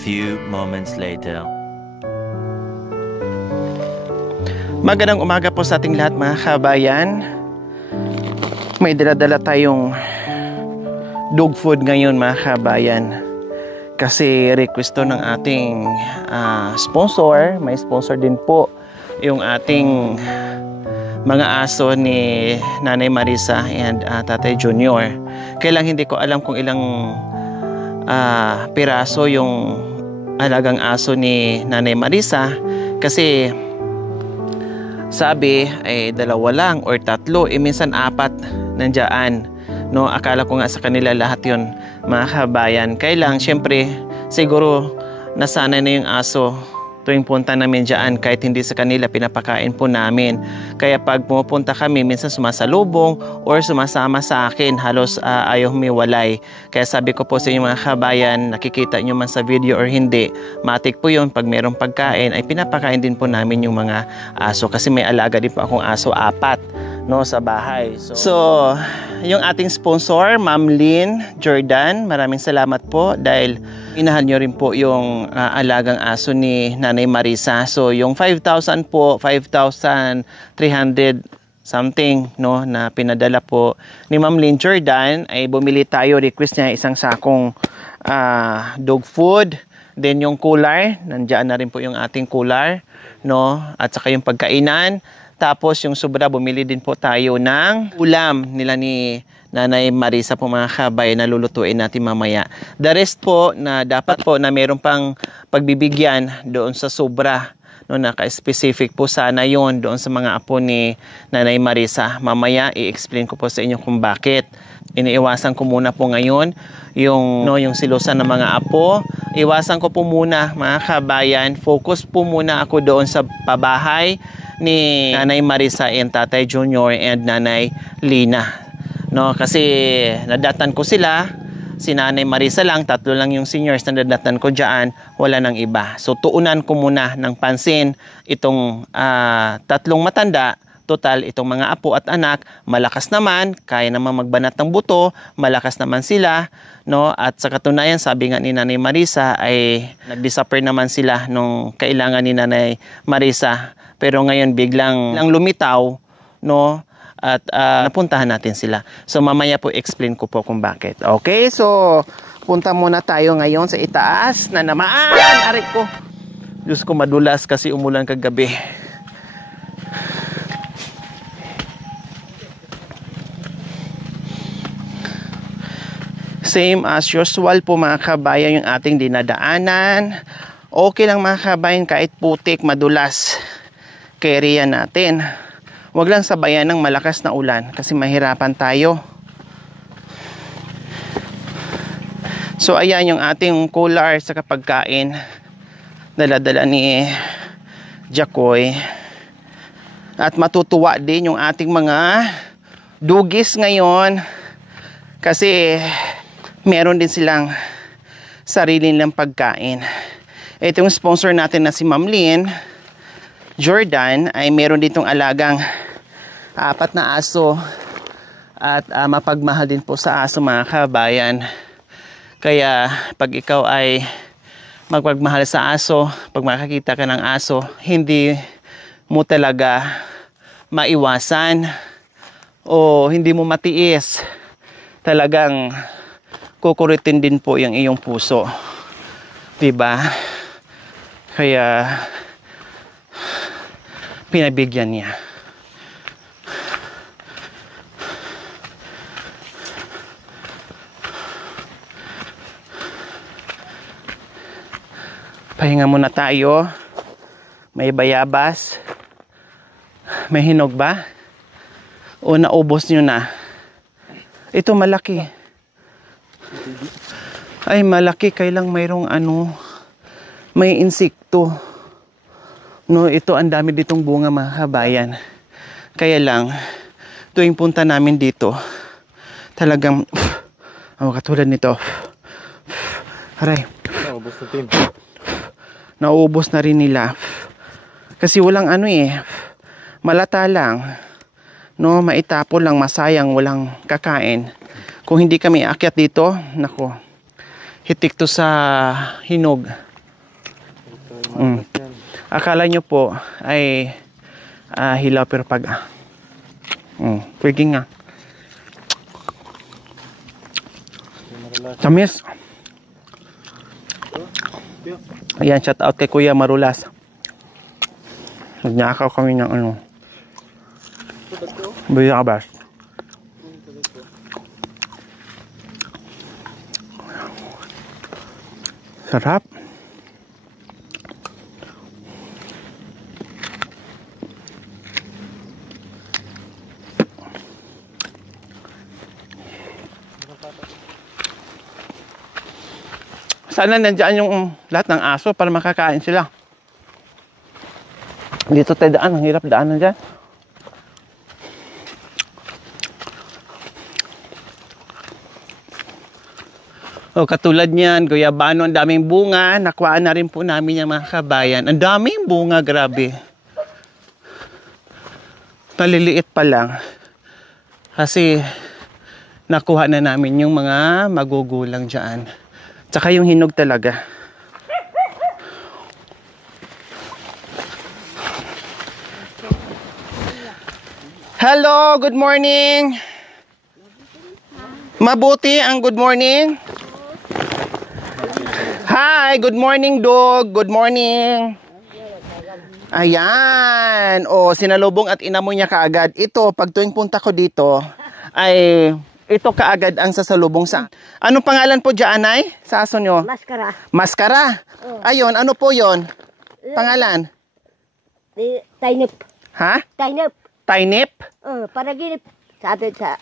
few moments later. Magandang umaga po sa ating lahat mga kabayan. May dala-dala tayong dog food ngayon mga kabayan. Kasi request to ng ating sponsor. May sponsor din po yung ating mga aso ni Nanay Marisa and Tatay Junior. Kaya lang hindi ko alam kung ilang piraso yung alagang aso ni Nanay Marisa. Kasi sabi ay 2 lang or 3, minsan 4 nandiyan. No, akala ko nga sa kanila lahat yon mga kabayan. Kaya lang syempre siguro nasanay na yung aso tuwing punta namin dyan, kahit hindi sa kanila pinapakain po namin. Kaya pag pumupunta kami, minsan sumasalubong or sumasama sa akin, halos ayaw humiwalay. Kaya sabi ko po sa inyo mga kabayan, nakikita nyo man sa video or hindi, matik po yun, pag mayroong pagkain ay pinapakain din po namin yung mga aso. Kasi may alaga din po akong aso, 4 no, sa bahay. So yung ating sponsor, Ma'am Lynn Jordan, maraming salamat po dahil inahan nyo rin po yung alagang aso ni Nanay Marisa. So yung 5,000 po, 5,300 something no, na pinadala po ni Ma'am Lynn Jordan, ay bumili tayo, request niya isang sakong dog food. Then yung cooler, nandiyan na rin po yung ating cooler no, at saka yung pagkainan. Tapos yung sobra, bumili din po tayo ng ulam nila ni Nanay Marisa po mga kabay na lulutuin natin mamaya. The rest po na dapat po na meron pang pagbibigyan doon sa sobra. No, naka-specific po sana yon doon sa mga apo ni Nanay Marisa. Mamaya i-explain ko po sa inyo kung bakit. Iniiwasan ko muna po ngayon yung silusan ng mga apo. Iwasan ko po muna mga kabayan. Focus po muna ako doon sa pabahay ni Nanay Marisa and Tatay Junior and Nanay Lina. No, kasi nadatan ko sila. Si Nanay Marisa lang, 3 lang yung seniors na nadatan ko diyan, wala nang iba. So tuunan ko muna ng pansin itong 3 matanda. Total, itong mga apo at anak, malakas naman, kaya naman magbanat ng buto, malakas naman sila, no? At sa katunayan, sabi nga ni Nanay Marisa ay nag-disappear naman sila nung kailangan ni Nanay Marisa. Pero ngayon biglang lumitaw, no? At napuntahan natin sila. So mamaya po explain ko po kung bakit. Okay, so punta muna tayo ngayon sa itaas na naman. Aray ko! Diyos ko, madulas kasi umulan kagabi. Same as usual po mga kabayan yung ating dinadaanan. Okay lang mga kabayan kahit putik, madulas. Carry yan natin. Huwag lang sabayan ng malakas na ulan kasi mahirapan tayo. So ayan yung ating cooler sa kapagkain. Dala-dala ni Jacoy. At matutuwa din yung ating mga dugis ngayon. Kasi meron din silang sarili nilang pagkain. Ito yung sponsor natin na si Ma'am Lynn Jordan ay meron ditong alagang 4 na aso at mapagmahal din po sa aso mga kabayan. Kaya pag ikaw ay magpagmahal sa aso, pag makakita ka ng aso, hindi mo talaga maiwasan o hindi mo matiis. Talagang kukuritin din po yung iyong puso. Diba? Kaya pinabigyan niya. Pahinga muna tayo. May bayabas. May hinog ba? O naubos nyo na? Ito malaki. Ay malaki, kailang mayroong may insekto. No, ito ang dami ditong bunga mga kabayan. Kaya lang tuwing punta namin dito, talagang katulad nito. Aray. Naubos na rin nila. Kasi walang malata lang. No, maitapon lang, masayang, walang kakain. Kung hindi kami aakyat dito, nako, hitik to sa hinog. Akala nyo po ay hilaw pero pag pwede nga. Tamis. Ayan, shout out kay Kuya Marulas. Nagnakaw kami ng ano. Buyabas. Sarap. Sana nandiyan yung lahat ng aso para makakain sila. Dito tayo daan. Ang hirap daanan dyan. O, katulad niyan, guyabano, ang daming bunga. Nakuhaan na rin po namin yung mga kabayan. Ang daming bunga, grabe. Maliliit pa lang. Kasi nakuha na namin yung mga magugulang dyan. Tsaka yung hinog talaga. Hello, good morning. Mabuti ang good morning. Hi, good morning, dog. Good morning. Ayan. O, sinalubong at inamo niya kaagad. Ito, pag tuwing punta ko dito, ay ito kaagad ang sasalubong sa... Anong pangalan po dyan, Anay? Sa aso nyo? Maskara. Maskara? Ayun, ano po yon? Pangalan? Tainip. Ha? Tainip. Tainip? Panaginip. Sabi sa...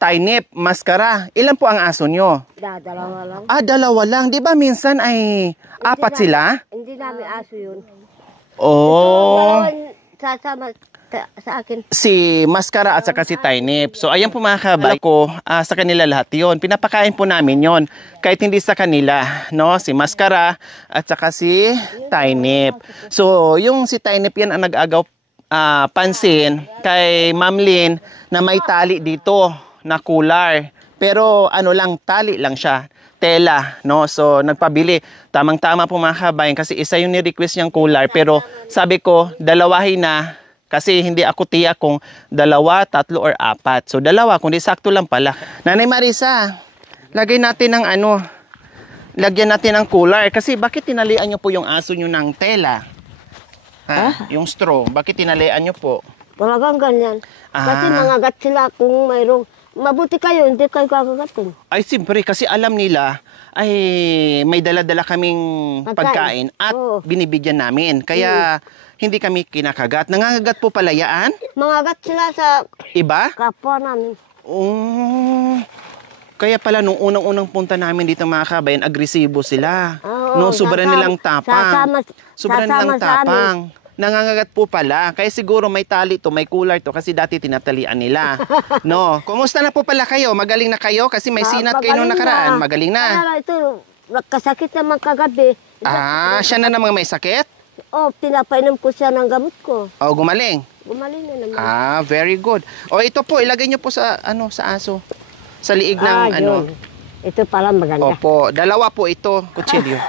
Tainip, maskara. Ilan po ang aso nyo? Dalawa lang. Dalawa lang. Di ba minsan ay apat sila? Hindi namin aso yun. Oh. Sasama sa akin. Si Maskara at saka si Tainip. So, ayan po mga kabay ko, sa kanila lahat yon. Pinapakain po namin yon. Kahit hindi sa kanila, no? Si Maskara at saka si Tainip. So, yung si Tainip yan ang nag-agaw pansin kay Ma'am Lynn na may tali dito na cooler. Pero ano lang, tali lang siya. Tela, no? So, nagpabili. Tamang-tama po mga kabayan kasi isa yung ni-request niyang cooler. Pero sabi ko, dalawahin na. Kasi hindi ako tiyak kung 2, 3, or 4. So, 2, kundi sakto lang pala. Nanay Marisa, lagyan natin ng lagyan natin ng cooler. Kasi bakit tinalian nyo po yung aso nyo ng tela? Yung straw, bakit tinalian nyo po? Talagang ganyan. Kasi mangagat sila kung mayroong... Mabuti kayo, hindi kayo kakagatin. Ay, siyempre, kasi alam nila, ay may dala-dala kaming pagkain at binibigyan namin. Kaya... Hindi kami kinakagat. Nangangagat po pala yan? Mangagat sila sa iba? kapwa namin. Kaya pala nung unang-unang punta namin dito mga kabayan, agresibo sila. No, sobrang nilang tapang. Sobrang nilang tapang. Nangangagat po pala. Kaya siguro may tali to, may cooler to kasi dati tinatalian nila. No, kumusta na po pala kayo? Magaling na kayo? Kasi may sinat kayo nung nakaraan. Magaling na. Ito, nagkasakit naman kagabi. Siya na namang may sakit? Pinapainom ko siya ng gamot ko. Gumaling? Gumaling na naman. Very good. Ito po, ilagay niyo po sa, sa aso. Sa liig ng, yun. Ito pala maganda. Opo, 2 po ito, kutsilyo.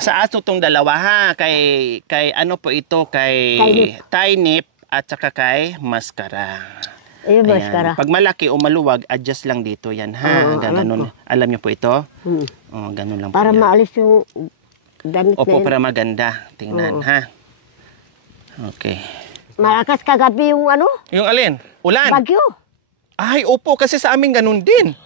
Sa aso tong 2, ha? Kay ano po ito? Kay Tainip at saka kay Maskara. Ayun, Maskara. Pag malaki o maluwag, adjust lang dito yan, ha? Ganun. Alam niyo po ito? Ganun lang para po yan. Maalis yung damit na yun. Para maganda. Tingnan, ha? Okay. Malakas kagabi yung ano? Yung alin? Ulan? Bagyo. Ay, opo, kasi sa amin ganun din.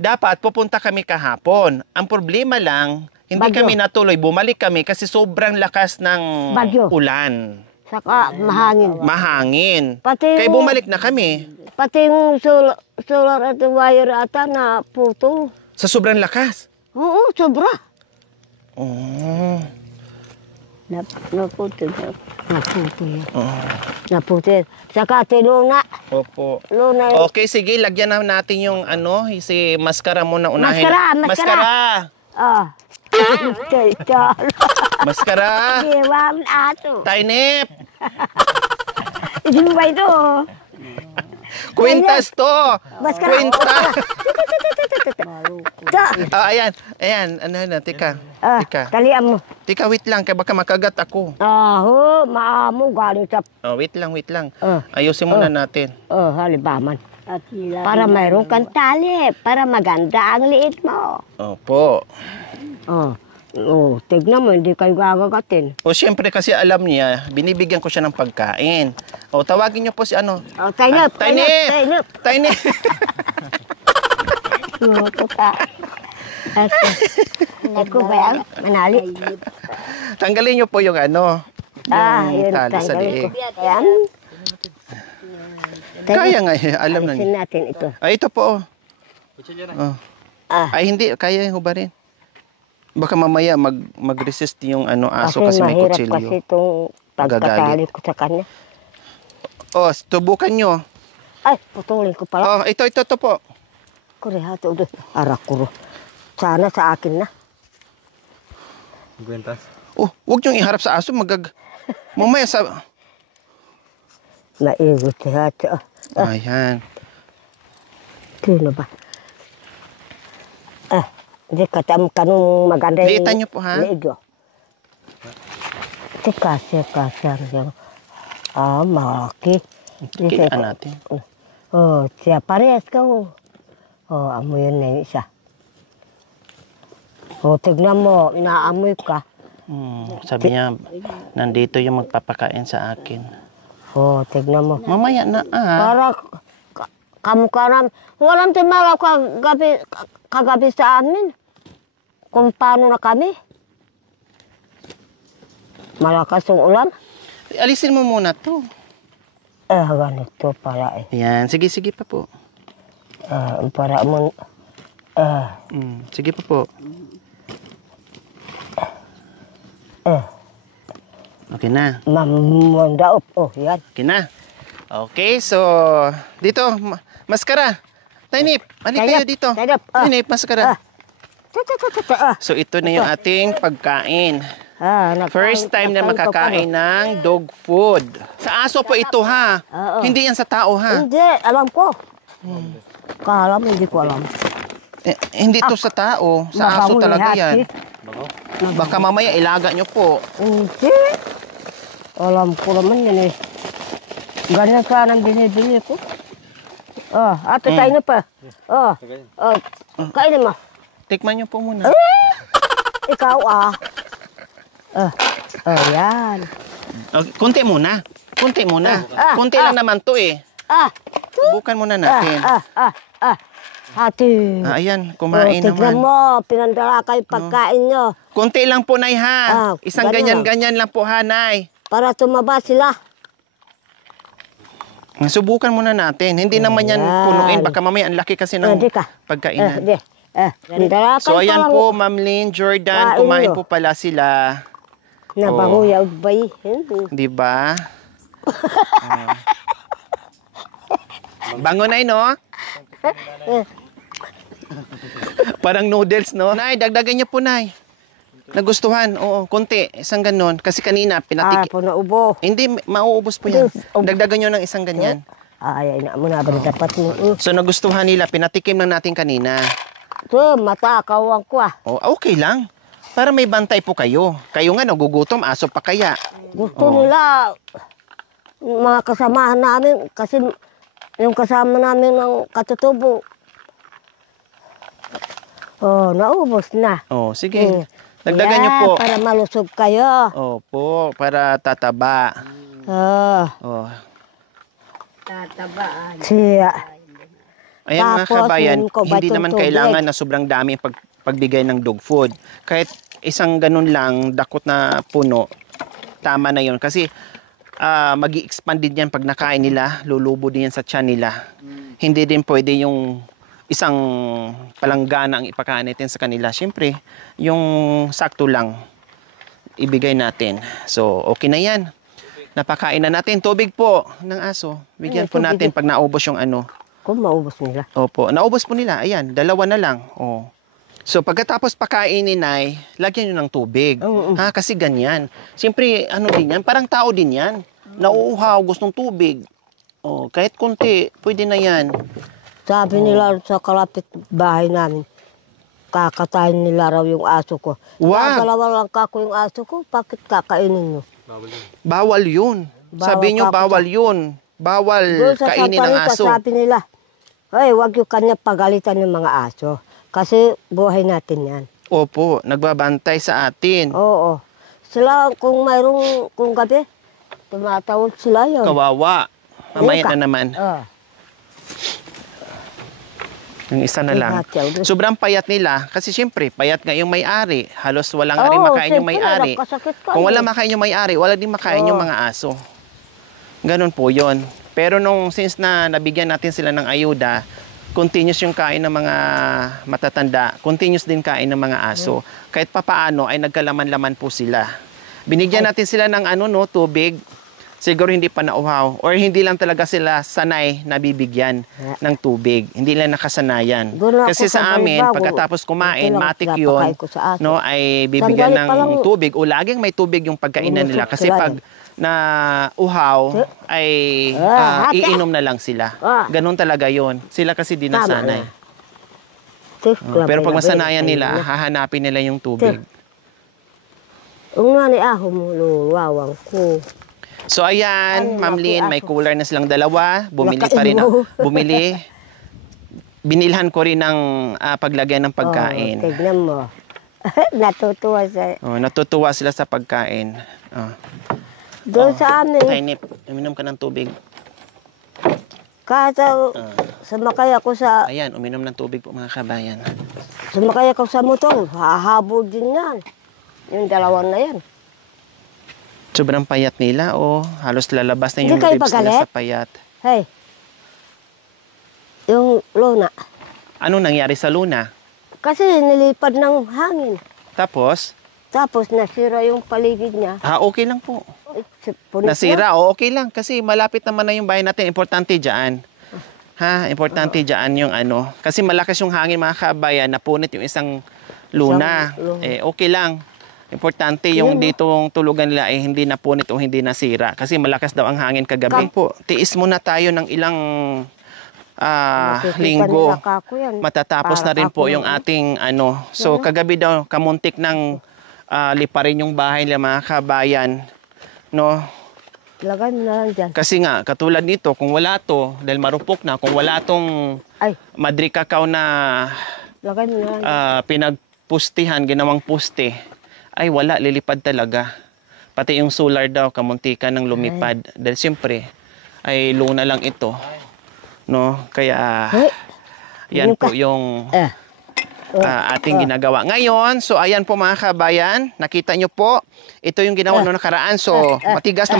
Dapat pupunta kami kahapon. Ang problema lang, hindi kami natuloy. Bumalik kami kasi sobrang lakas ng ulan. Saka mahangin. Mahangin. Kaya bumalik na kami. Pati yung solar at wire ata na puto. Sa sobrang lakas? Oo, sobra. Naputo yan. Naputo. Saka luna. Opo. Luna. Okay, sige. Lagyan na natin yung si Maskara muna unahin. Maskara. Maskara. Iwan ato. Tainip. Ito ba ito? Kwintas to. Maskara. Kwintas. Ayan. Teka. Tika. Talian mo. Tika, wait lang. Kaya baka makagat ako. Maamo galing sa... Wait lang, wait lang. Ah. Ayusin muna natin. Halibaman. Para mayroon kang tali. Para maganda ang liit mo. Opo. Tignan mo, hindi kayo gagagatin. O siyempre kasi alam niya, binibigyan ko siya ng pagkain. O tawagin niyo po si ano. Tainip! Tainip! Tainip! Ito ka. Ako ba yan? Manali. Tanggalin niyo po yung ano. Yun, tali sa tanggalin ko. liig. Yan. Kaya nga, alam na Alisin niya. natin ito. Ito po. Ay, hindi. Kaya hubarin. Baka mamaya mag-resist yung aso kasi may mahirap kutsilyo. kasi itong pagkatali ko sa kanya. Tubukan nyo. Ay, putulin ko pala. Ito po. Kurehato doon. Arakuro. Sana sa akin na. Huwag nyo iharap sa aso. Mamaya sa... Naigot siya. Ayan. Sino ba? Hindi kanong maganda yung... Liitan niyo po, ha? Liigyo. Kasi. Malaki. Kilaan natin. Siya parehas ka. Amoy yun na yung isa. Tignan mo, inaamoy ka. Sabi niya, nandito yung magpapakain sa akin. Tignan mo. Mamaya na, Para kamukha namin. Walang tumalaw kagabi sa amin. Kung paano na kami. Malakas yung ulan. Alisin mo muna to. Ganito para Yan, sige pa po. para mo... Sige pa po. Okay na. Mamundaop. Yan. Okay na. Okay, so dito, maskara. Tainip, kayo dito. Tainip, maskara. So ito na yung ating pagkain. First time na makakain ng dog food. Sa aso po ito, ha? Hindi yan sa tao, ha? Hindi, alam ko. Hindi ko alam. Hindi to sa tao. Sa aso talaga yan. Baka mamaya ilaga nyo po. Hindi. Alam ko naman yan eh. Ganyan sana ang binibili ko. Ate, kain na pa. Kainin mo. Tikman nyo po muna. Ikaw yan. Okay, kunti muna. Kunti lang naman to eh. Subukan muna natin. Hati. Ayan, kumain Tignan naman. mo, pinandala kayo pagkain nyo. Kunti lang po, Nay, ha? Isang ganyan. ganyan lang po, ha, Nay? Para tumaba sila. Subukan muna natin. Hindi naman yan punuin. Baka mamaya ang laki kasi ng pagkainan. So, ayan po, Ma'am Lynn, Jordan, kumain po pala sila. Nabanguyaw ba yun? Di ba? Bango, Nay, no? Parang noodles, no? Nay, dagdagan niyo po, Nay. Nagustuhan, konti, isang ganon. Kasi kanina, Naubo. Hindi, mauubos po yan. Dagdagan nyo ng isang ganyan. Ay, na mo na ba dapat mo? So, nagustuhan nila, pinatikim lang natin kanina. Matakawan ko Okay lang. Para may bantay po kayo. Kayo nga, nagugutom, aso pa kaya. Gusto nila, mga kasamahan namin, kasi yung kasama namin ng katutubo, naubos na. Sige. Dagdagan nyo po. Para malusog kayo. Opo, para tataba. Tatabaan. Siya. Ayan mga Tapos, kabayan, hindi naman tubig. kailangan na sobrang dami pagbigay ng dog food. Kahit isang ganun lang, dakot na puno, tama na yon. Kasi mag-i-expand din yan pag nakain nila, lulubo din yan sa tiyan nila. Hindi din pwede yung isang palanggana ang ipakain natin sa kanila. Siyempre, yung sakto lang ibigay natin. So, okay na yan. Napakain na natin. Tubig po ng aso. Bigyan po natin pag naubos yung ano. Kung maubos nila. Opo, naubos po nila. Ayan, 2 na lang. So, pagkatapos pakainin, Nay, lagyan nyo ng tubig. Ha? Kasi ganyan. Siyempre, ano din yan? Parang tao din yan. Nauuhaw, gustong tubig. Kahit konti, pwede na yan. Sabi nila sa kalapit bahay namin, kakatayin nila raw yung aso ko. Wow. Dalawa lang kako yung aso ko, bakit kakainin nyo? Bawal yun. Sabi nyo, bawal yun. Bawal Doon sa kainin ng Santa Rita, aso. sabi nila, ay, wag yung kanya pagalitan ng mga aso. Kasi buhay natin yan. Opo, nagbabantay sa atin. Oo. Sila, kung mayroong, kung gabi, tumatawag sila yun. Kawawa. Mamaya Ika. na naman. Yung isa na lang. Sobrang payat nila. Kasi siyempre, payat nga yung may-ari. Halos walang ari makain yung may-ari. Kung wala makain yung may-ari, wala din makain yung mga aso. Ganon po yun. Pero since na nabigyan natin sila ng ayuda, continuous yung kain ng mga matatanda, continuous din kain ng mga aso. Kahit papaano ay nagkalaman-laman po sila. Binigyan natin sila ng tubig. Siguro hindi pa nauhaw or hindi lang talaga sila sanay na bibigyan ng tubig. Hindi lang nakasanayan. Kasi sa amin, pagkatapos kumain, matik yun, ay bibigyan ng tubig o laging may tubig yung pagkainan nila. Kasi pag na uhaw, ay iinom na lang sila. Ganon talaga yun. Sila kasi di nasanay. Pero pag masanayan nila, hahanapin nila yung tubig. Wawang ko. So ayan, Ma'am Lynn, may cooler na silang dalawa. Bumili pa rin bumili. Binilhan ko rin ng paglagyan ng pagkain. Tignan mo. Natutuwa siya. Natutuwa sila sa pagkain. Doon sa amin. Tainip, uminom ka ng tubig. Kaso, sumakay ako sa... Ayan, uminom ng tubig po mga kabayan. Sumakay ako sa motor. Hahabol din yan. Yung dalawa na yan. Sobrang payat nila o halos lalabas na yung ribs nila sa payat. Hey, yung Luna. Ano nangyari sa Luna? Kasi nilipad ng hangin. Tapos? Tapos nasira yung paligid niya. Okay lang po. Nasira, okay lang. Kasi malapit naman na yung bahay natin. Importante dyan. Importante dyan yung Kasi malakas yung hangin mga kabayan. Napunit yung isang Luna. Okay lang. Importante yung ditong tulugan nila ay hindi napunit o hindi nasira. Kasi malakas daw ang hangin kagabi. Po, tiis muna tayo ng ilang linggo. Matatapos na rin po yung ating So kagabi daw kamuntik ng liparin yung bahay nila mga kabayan. Lagay mo na lang dyan. Kasi nga, katulad nito, kung wala to, dahil marupok na, kung wala tong Madri Cacao na lagay mo na lang pinagpustihan, ginawang puste, ay wala, lilipad talaga. Pati yung solar daw, kamuntikan ng lumipad. Dahil siyempre, ay Luna lang ito. Kaya, yan po yung ating ginagawa. Ngayon, so ayan po mga kabayan, nakita nyo po, ito yung ginawa noong nakaraan. So, matigas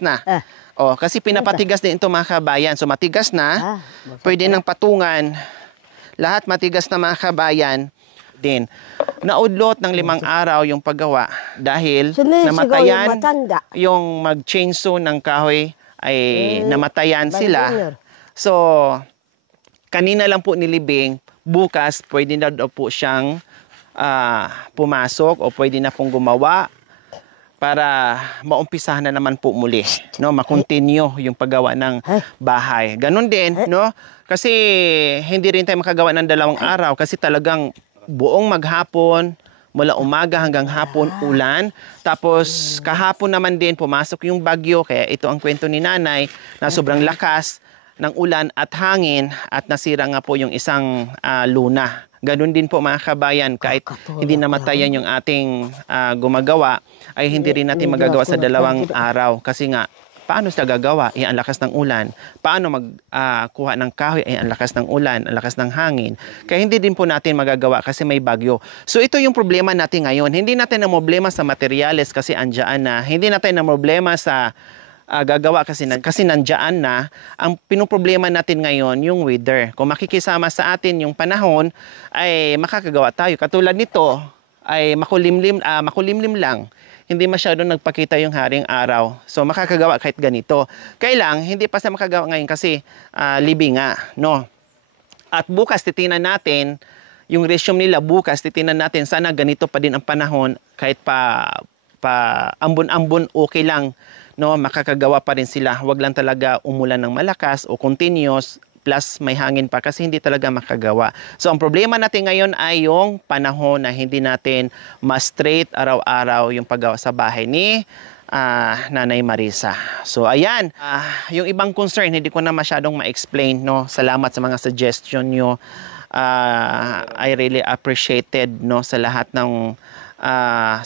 na. Kasi pinapatigas din ito mga kabayan. So, matigas na, pwede nang patungan. Lahat matigas na mga kabayan din. Naudlot ng 5 araw yung paggawa dahil namatayan yung mag-chainsaw ng kahoy ay namatayan sila. So, kanina lang po nilibing, bukas pwede na daw po siyang pumasok o pwede na pong gumawa para maumpisahan na naman po muli, makontinue yung paggawa ng bahay. Ganon din, kasi hindi rin tayo makagawa ng 2 araw kasi talagang buong maghapon, mula umaga hanggang hapon, ulan. Tapos kahapon naman din pumasok yung bagyo, kaya ito ang kwento ni nanay na sobrang lakas ng ulan at hangin at nasira nga po yung isang Luna. Ganun din po mga kabayan, kahit hindi namatayan yung ating gumagawa, ay hindi rin natin magagawa sa 2 araw. Kasi nga, paano siya gagawa? Ang lakas ng ulan. Paano magkuha ng kahoy? Ang lakas ng ulan, ang lakas ng hangin. Kaya hindi din po natin magagawa kasi may bagyo. So ito yung problema natin ngayon. Hindi natin na problema sa materyales kasi andyan na. Hindi natin na problema sa gagawa kasi nandiyan na. Ang pinoproblema natin ngayon yung weather. Kung makikisama sa atin yung panahon, ay makakagawa tayo. Katulad nito ay makulimlim lang. Hindi masyado nagpakita yung haring araw. So makakagawa kahit ganito. Kailang hindi pa sa makagawa ngayon kasi libing nga, At bukas titingnan natin yung resume nila, bukas titingnan natin sana ganito pa din ang panahon kahit pa ambon-ambon okay lang. Makakagawa pa rin sila. Huwag lang talaga umulan ng malakas o continuous. plus may hangin pa kasi hindi talaga makagawa. So ang problema natin ngayon ay yung panahon na hindi natin ma-straight araw-araw yung paggawa sa bahay ni Nanay Marisa. So ayan, yung ibang concern hindi ko na masyadong ma-explain, no. Salamat sa mga suggestion nyo. I really appreciated, no, sa lahat ng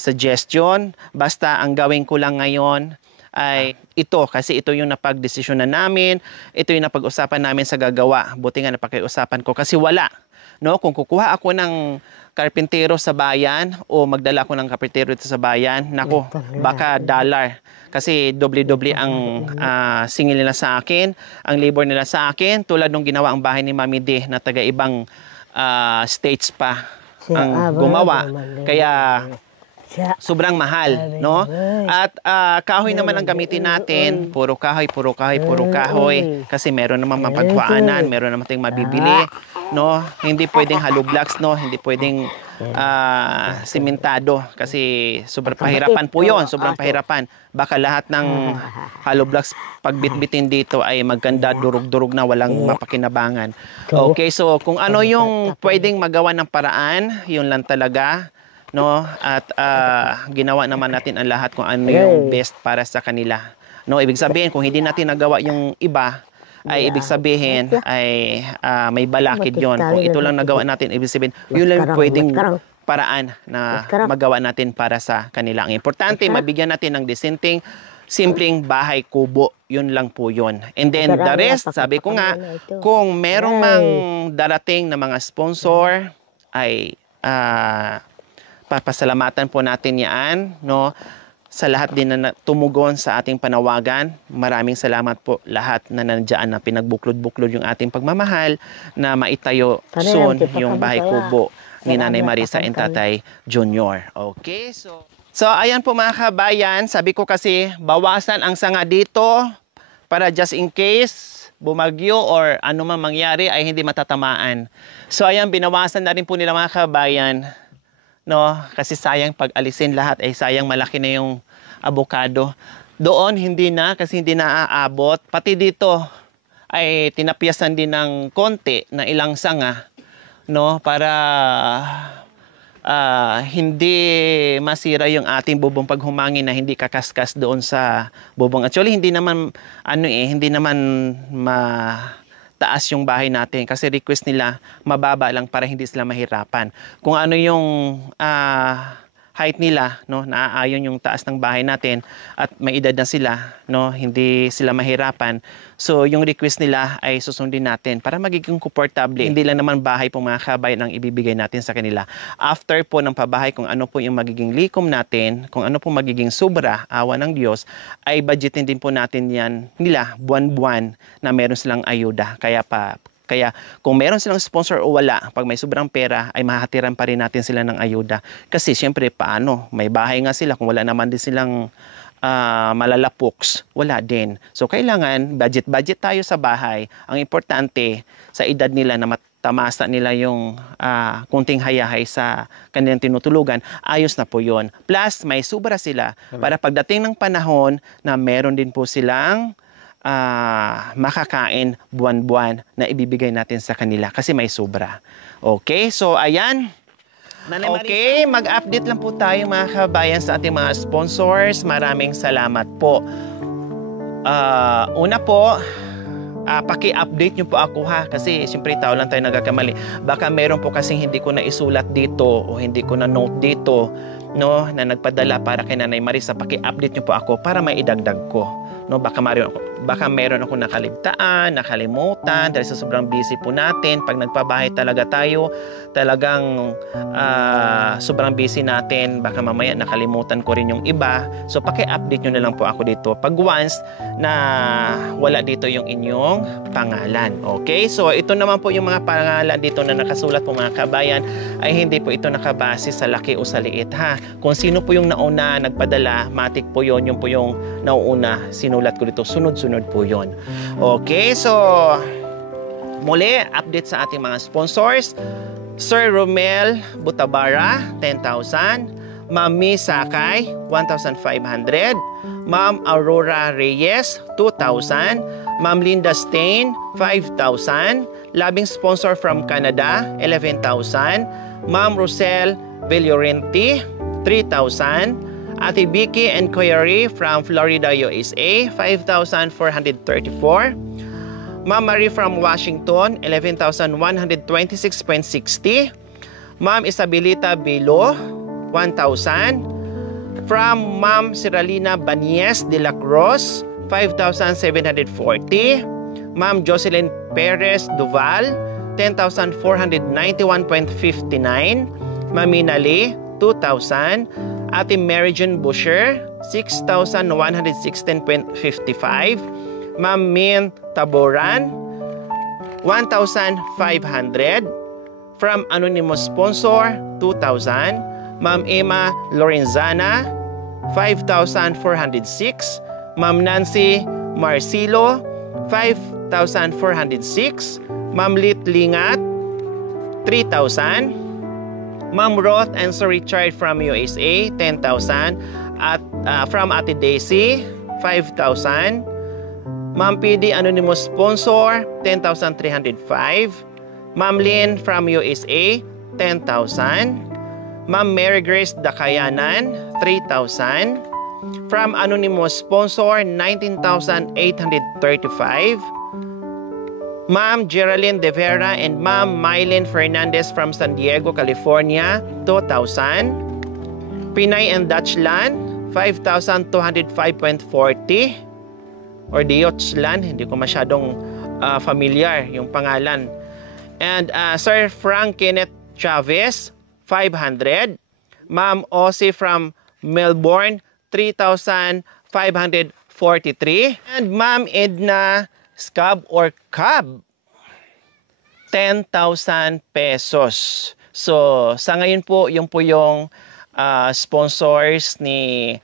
suggestion. Basta ang gawin ko lang ngayon ay ito, kasi ito yung napag-desisyonan namin, ito yung napag-usapan namin sa gagawa. Buti nga napakiusapan ko kasi wala. No, kung kukuha ako ng karpintero sa bayan o magdala ako ng karpintero dito sa bayan, nako, baka dollar. Kasi doble-doble ang singil nila sa akin, ang labor nila sa akin, tulad nung ginawa ang bahay ni Mami D na taga-ibang states pa ang gumawa. Kaya sobrang mahal, no? At kahoy naman ang gamitin natin, puro kahoy, puro kahoy, puro kahoy, kasi meron naman mapagkuhaanan, meron naman tayong mabibili, no? Hindi pwedeng hollow blocks, no? Hindi pwedeng simentado, kasi sobrang pahirapan po yon, sobrang pahirapan. Baka lahat ng hollow blocks pagbitbitin dito ay maganda, durug-durug na, walang mapakinabangan. Okay, so kung ano yung pwedeng magawa ng paraan, yun lang talaga, no, at ginawa naman natin ang lahat kung ano yung best para sa kanila, no. Ibig sabihin kung hindi natin nagawa yung iba, ay ibig sabihin ay may balakid yon. Kung ito lang nagawa natin, ibig sabihin yun lang pwedeng paraan na magawa natin para sa kanila. Ang importante, mabigyan natin ng disenteng simpleng bahay kubo, yun lang po yun. And then the rest, sabi ko nga, kung merong mang darating na mga sponsor, ay papasalamatan po natin yan, no, sa lahat din na tumugon sa ating panawagan. Maraming salamat po lahat na nandiyan na pinagbuklod-buklod yung ating pagmamahal na maitayo soon yung bahay kubo ni Nanay Marisa and Tatay Junior. Okay, so ayan po mga kabayan, sabi ko kasi bawasan ang sanga dito para just in case bumagyo or ano man mangyari ay hindi matatamaan. So ayan, binawasan na rin po nila mga kabayan, no, kasi sayang pag alisin lahat ay sayang, malaki na yung avocado. Doon hindi na, kasi hindi na aabot. Pati dito ay tinapyasan din ng konti na ilang sanga, no, para hindi masira yung ating bubong pag humangin, na hindi kakaskas doon sa bubong. Actually hindi naman hindi naman taas yung bahay natin, kasi request nila mababa lang para hindi sila mahirapan. Kung ano yung height nila, no, naaayon yung taas ng bahay natin at may edad na sila, no, hindi sila mahirapan. So yung request nila ay susundin natin para magiging komportable. Hindi lang naman bahay po mga kabayan ang ibibigay natin sa kanila. After po ng pabahay, kung ano po yung magiging likom natin, kung ano po magiging sobra, awa ng Diyos, ay budgetin din po natin yan nila buwan-buwan na meron silang ayuda. Kaya kung meron silang sponsor o wala, pag may sobrang pera ay mahatiran pa rin natin sila ng ayuda. Kasi siyempre paano, may bahay nga sila, kung wala naman din silang malalapoks, wala din. So kailangan budget tayo sa bahay. Ang importante sa edad nila na matamasa nila yung kunting hayahay sa kanilang tinutulugan, ayos na po yun. Plus may sobra sila para pagdating ng panahon na meron din po silang makakain buwan-buwan na ibibigay natin sa kanila kasi may sobra. Okay, so ayan. Okay, mag-update lang po tayo mga kabayan sa ating mga sponsors. Maraming salamat po. Una po, paki-update nyo po ako ha, kasi siyempre tao lang tayo nagkakamali. Baka meron po kasi hindi ko na isulat dito o hindi ko na note dito, no, na nagpadala para kay Nanay Marisa. Paki-update nyo po ako para may idagdag ko. No, baka meron ako nakalimutan dahil sa sobrang busy po natin. Pag nagpabahay talaga tayo, talagang sobrang busy natin. Baka mamaya nakalimutan ko rin yung iba. So paki-update nyo na lang po ako dito pag once na wala dito yung inyong pangalan. Okay? So ito naman po yung mga pangalan dito na nakasulat po mga kabayan, ay hindi po ito nakabase sa laki o sa liit ha. Kung sino po yung nauna nagpadala, matik po yun, yung po yung nauuna, sinulat ko dito, sunod-sunod po yun. Okay, so muli, update sa ating mga sponsors. Sir Romel Butabara, 10,000. Mami Sakay, 1,500. Ma'am Aurora Reyes, 2,000. Ma'am Linda Stain, 5,000. Labing sponsor from Canada, 11,000. Ma'am Rosel Villorenti, 3,000. Ate Vicky and Koyari from Florida, USA, 5,434. Ma'am Marie from Washington, 11,126.60. Ma'am Isabelita Bilo, 1,000. From Ma'am Siralina Banyes de la Cruz, 5,740. Ma'am Jocelyn Perez Duval, 10,491.59. Ma'am Minali, 2,000. Ate Mary Jane Busher, 6,116.55. Ma'am Min Taboran, 1,500. From anonymous sponsor, 2,000. Ma'am Emma Lorenzana, 5,406. Ma'am Nancy Marcilo, 5,406. Ma'am Lit Lingat, 3,000. Ma'am Roth and Sir Richard from USA, 10,000. At from Ate Daisy, 5,000. Ma'am PD anonymous sponsor, 10,305. Ma'am Lynn from USA, 10,000. Ma'am Mary Grace Dakayanan, 3,000. From anonymous sponsor, 19,835. Ma'am Geraldine De Vera and Ma'am Mylene Fernandez from San Diego, California, 2,000. Pinay and Dutchland, 5,205.40. Or Diotsland, hindi ko masyadong familiar yung pangalan. And Sir Frank Kenneth Chavez, 500. Ma'am Ossie from Melbourne, 3,543. And Ma'am Edna Scab or Cab, 10,000 pesos. So, sa ngayon po, yung po yung sponsors ni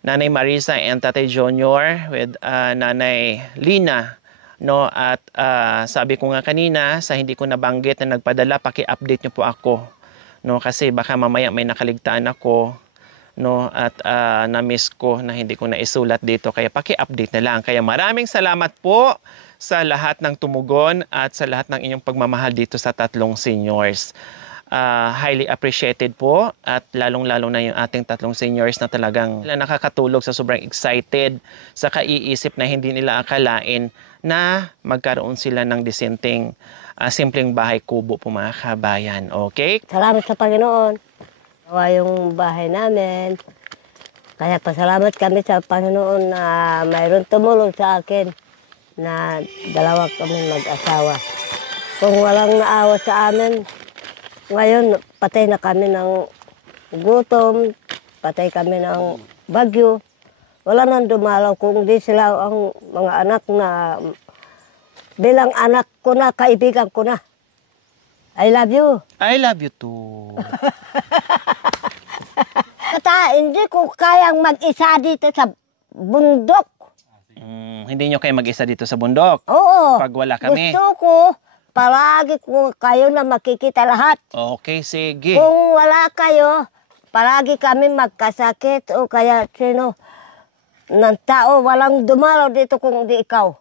Nanay Marisa and Tatay Junior with Nanay Lina. No, at sabi ko nga kanina, sa hindi ko nabanggit na nagpadala, paki-update niyo po ako. No, kasi baka mamaya may nakaligtaan ako, no, at na-miss ko na hindi ko naisulat dito, kaya paki-update na lang. Kaya maraming salamat po sa lahat ng tumugon at sa lahat ng inyong pagmamahal dito sa tatlong seniors. Highly appreciated po, at lalong-lalo na yung ating tatlong seniors na talagang nakakatulog sa sobrang excited sa kaiisip na hindi nila akalain na magkaroon sila ng disenteng simpleng bahay kubo po, mga kabayan. Okay? Salamat sa Panginoon. Nawa yung bahay namin. Kaya pasalamat kami sa Panginoon na mayroon tumulong sa akin na dalawa kami mag-asawa. Kung walang naawa sa amin, ngayon patay na kami ng gutom, patay kami ng bagyo. Wala nang dumalaw kung di sila ang mga anak na bilang anak ko na, kaibigan ko na. I love you. I love you too. Hindi ko kayang mag-isa dito sa bundok. Hindi nyo kayo mag-isa dito sa bundok? Oo. Pag wala kami? Gusto ko, palagi ko kayo na makikita lahat. Okay, sige. Kung wala kayo, palagi kami magkasakit o kaya sino ng tao, walang dumalaw dito kung di ikaw.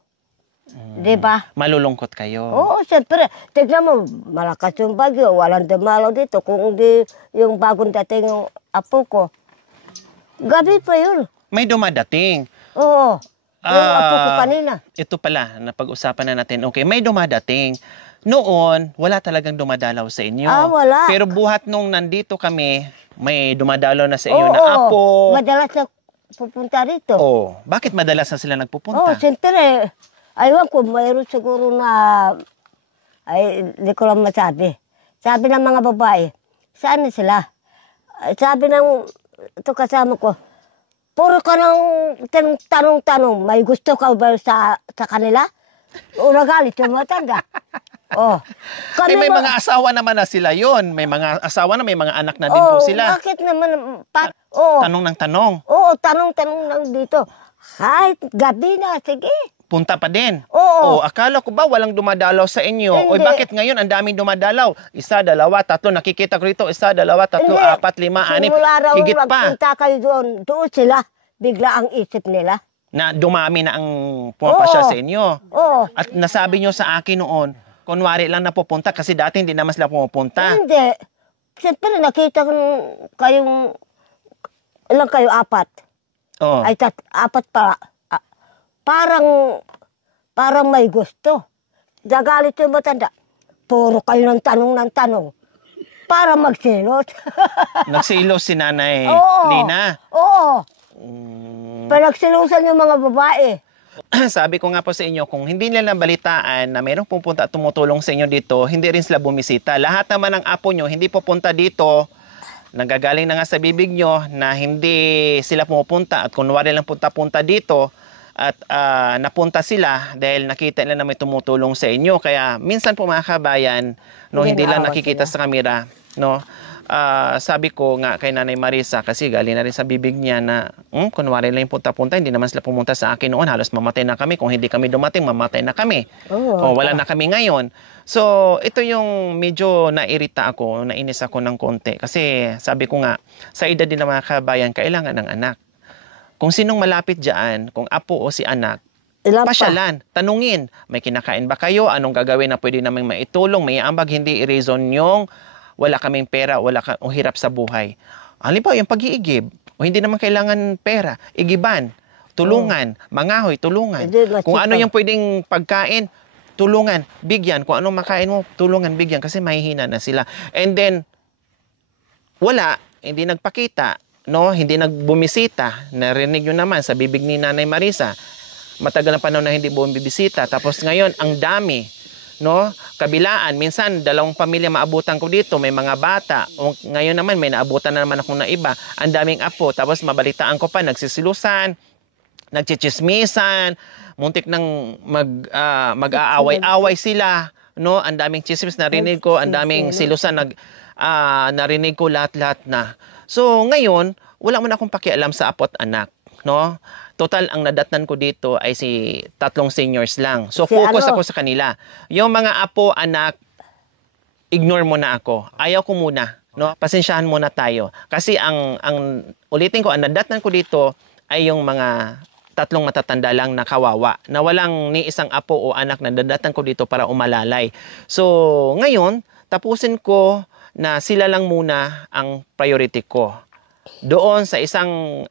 Di ba? Malulungkot kayo. Oo, siyempre. Tignan mo, malakas yung bagyo, walang dumalaw dito kung di yung bagong dating yung apo ko. Gabi pa yun. May dumadating. Oo. Yung apo ko kanina. Ito pala, napag-usapan na natin. Okay, may dumadating. Noon, wala talagang dumadalaw sa inyo. Wala. Pero buhat nung nandito kami, may dumadalaw na sa inyo na apo. Madalas na pupunta rito. Oh, bakit madalas na sila nagpupunta? Siyempre. Aywan ko, mayroon siguro na, hindi ko lang masabi. Sabi ng mga babae, saan na sila? Sabi ng ito kasama ko, puro ka ng tanong-tanong, may gusto ka ba sa kanila? O nagalit yung matanda. May mga asawa naman na sila yon. May mga asawa na, may mga anak na din po sila. Bakit naman? Tanong ng tanong. Oo, tanong-tanong lang dito. Kahit gabi na, sige. Punta pa din. Oo. Akala ko ba walang dumadalaw sa inyo? Hindi. Oy, bakit ngayon ang daming dumadalaw? 1, 2, 3, nakikita ko rito. 1, 2, 3, 4, 5, 6. Simula raw Higit pa. magpunta kayo doon sila. bigla ang isip nila. Na dumami na ang pumapasya Oo. sa inyo. Oo. At nasabi nyo sa akin noon, kunwari lang napupunta kasi dati hindi naman sila pumupunta. Hindi. Siyempre, nakita ko kayong, ilang kayo, 4. Oh. Ay, 4 pala. Parang may gusto. Nagalit yung matanda. Puro kayo ng tanong. Para magsilot. Nagsilos si Nanay Oo. Lina. Oo. Panagsilusan yung mga babae. Sabi ko nga po sa inyo, kung hindi nila balitaan na mayroong pupunta at tumutulong sa inyo dito, hindi rin sila bumisita. Lahat naman ng apo nyo, hindi pupunta dito, nagagaling na nga sa bibig nyo na hindi sila pumupunta at kunwari lang punta-punta dito at napunta sila dahil nakita nila na may tumutulong sa inyo. Kaya minsan po mga kabayan, no, hindi lang nakikita sa kamera, no, sabi ko nga kay Nanay Marisa, kasi galing na rin sa bibig niya na kunwari lang yung punta-punta, hindi naman sila pumunta sa akin noon, halos mamatay na kami. Kung hindi kami dumating, mamatay na kami. Wala na kami ngayon. So, ito yung medyo nairita ako, nainis ako ng konti. Kasi sabi ko nga, sa edad din ng mga kabayan, kailangan ng anak. Kung sinong malapit dyan, kung apo o si anak, pasyalan, tanungin, may kinakain ba kayo? Anong gagawin na pwede namin maitulong? May ambag, hindi i-reason yung wala kaming pera, o hirap sa buhay. Halimbawa, yung pag-iigib, o hindi naman kailangan pera, igiban, tulungan, mangahoy, tulungan. Kung ano yung pwedeng pagkain, tulungan, bigyan. Kung anong makain mo, tulungan, bigyan, kasi mahihina na sila. And then, wala, hindi nagpakita, no, hindi nagbumisita. Narinig nyo naman sa bibig ni Nanay Marisa, matagal na panahon na hindi bumibisita. Tapos ngayon, ang dami, no, kabilaan. Minsan, 2 pamilya maabutan ko dito, may mga bata. O, ngayon naman, may naabutan na naman ako na iba. Ang daming apo. Tapos mabalitaan ko pa, nagsisilusan, nagchichismisan, muntik nang mag-aaway-away sila. No, ang daming chismis narinig ko, ang daming silusan narinig ko lahat-lahat na. So, ngayon, wala man akong pakialam sa apo at anak, no? Total, ang nadatnan ko dito ay 3 seniors lang. So, focus ako sa kanila. Yung mga apo, anak, ignore mo na ako. Ayaw ko muna. No? Pasensyahan muna tayo. Kasi ulitin ko, ang nadatnan ko dito ay yung mga 3 matatanda lang na kawawa. Na walang ni isang apo o anak na nadatnan ko dito para umalalay. So, ngayon, tapusin ko na sila lang muna ang priority ko. Doon sa isang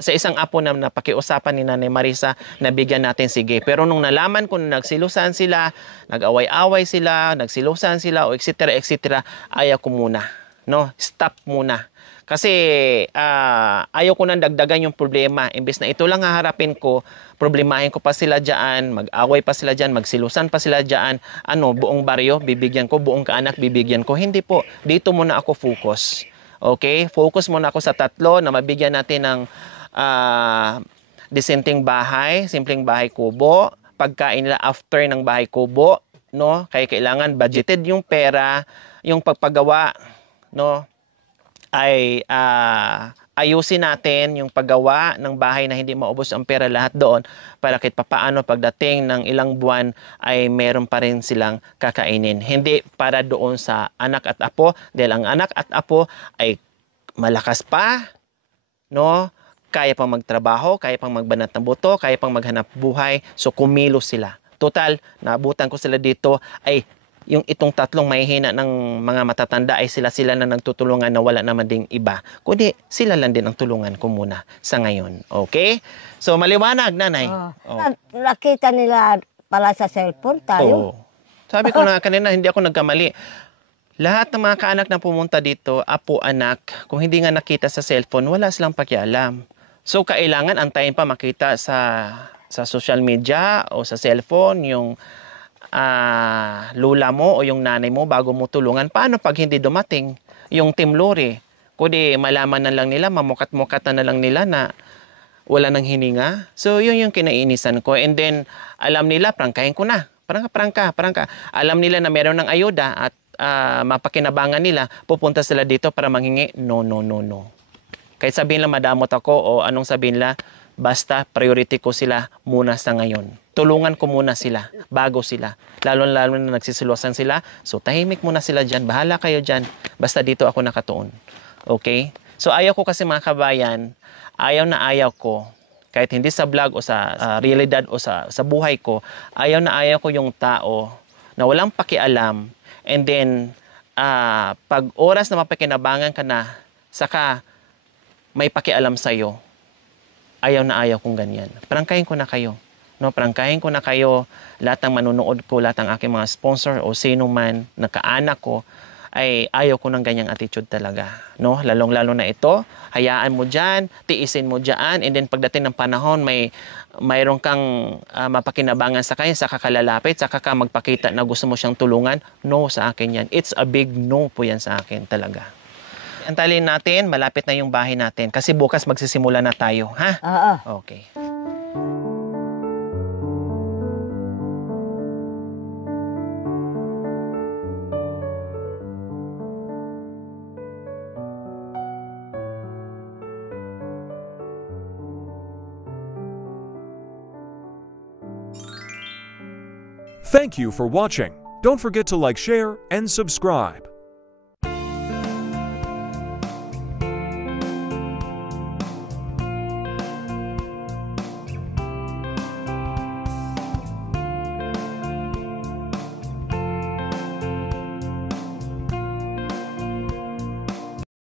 sa isang apo na napakiusapan ni Nanay Marisa, nabigyan natin, sige. Pero nung nalaman ko na nagsilusan sila, nag-away-away sila, nagsilusan sila, o etc., ayaw ko muna. No? Stop muna. Kasi ayaw ko nang dagdagan yung problema. Imbes na ito lang haharapin ko, problemahin ko pa sila dyan, mag-away pa sila dyan, magsilusan pa sila dyan, buong baryo, bibigyan ko, buong kaanak, bibigyan ko. Hindi po. Dito muna ako focus. Okay? Focus muna ako sa 3 na mabigyan natin ng disenteng bahay, simpleng bahay kubo, pagkain nila after ng bahay kubo, no? Kaya kailangan budgeted yung pera, yung pagpagawa, no? Ay ayusin natin yung paggawa ng bahay na hindi maubos ang pera lahat doon para kahit papaano pagdating ng ilang buwan ay meron pa rin silang kakainin. Hindi para doon sa anak at apo, dahil ang anak at apo ay malakas pa, no? Kaya pang magtrabaho, kaya pang magbanat ng buto, kaya pang maghanap buhay, so kumilos sila. Total, naabutan ko sila dito ay yung itong 3 mahihina ng mga matatanda ay sila na nagtutulungan na wala naman ding iba. Kundi sila lang din ang tulungan ko muna sa ngayon. Okay? So maliwanag, Nanay. Nakita nila pala sa cellphone tayo. Sabi ko na kanina, hindi ako nagkamali. Lahat ng mga kaanak na pumunta dito, apo, anak, kung hindi nga nakita sa cellphone, wala silang pakialam. So kailangan antayin pa makita sa social media o sa cellphone yung lula mo o yung nanay mo bago mo tulungan. Paano pag hindi dumating yung Team Lori? Kundi malaman na lang nila, mamukat-mukatan na lang nila na wala nang hininga. So yun yung kinainisan ko. And then alam nila, prangkahin ko na. Prangka. Alam nila na meron ng ayuda at mapakinabangan nila, pupunta sila dito para manghingi. No. Kahit sabihin lang madamot ako o anong sabihin nila, basta priority ko sila muna sa ngayon. Tulungan ko muna sila, bago sila. Lalo na nagsisilosan sila. So tahimik muna sila dyan. Bahala kayo dyan. Basta dito ako nakatuon. Okay? So ayaw ko kasi mga kabayan, ayaw na ayaw ko, kahit hindi sa vlog o sa realidad o sa buhay ko, ayaw na ayaw ko yung tao na walang pakialam, and then pag oras na mapakinabangan ka na, saka may pakialam sa'yo. Ayaw na ayaw kong ganyan. Prangkahin ko na kayo. No, prangkahin ko na kayo, lahat ng manunood ko, lahat ng aking mga sponsor o sino man, nakaanak ko, ay ayaw ko ng ganyang attitude talaga. No, lalong-lalo na ito, hayaan mo dyan, tiisin mo dyan, and then pagdating ng panahon, mayroon kang mapakinabangan sa kanya, saka kalalapit, saka ka magpakita na gusto mo siyang tulungan. No sa akin yan. It's a big no po yan sa akin talaga. Antalin natin, malapit na yung bahay natin kasi bukas magsisimula na tayo, ha? Oo. Okay. Thank you for watching. Don't forget to like, share, and subscribe.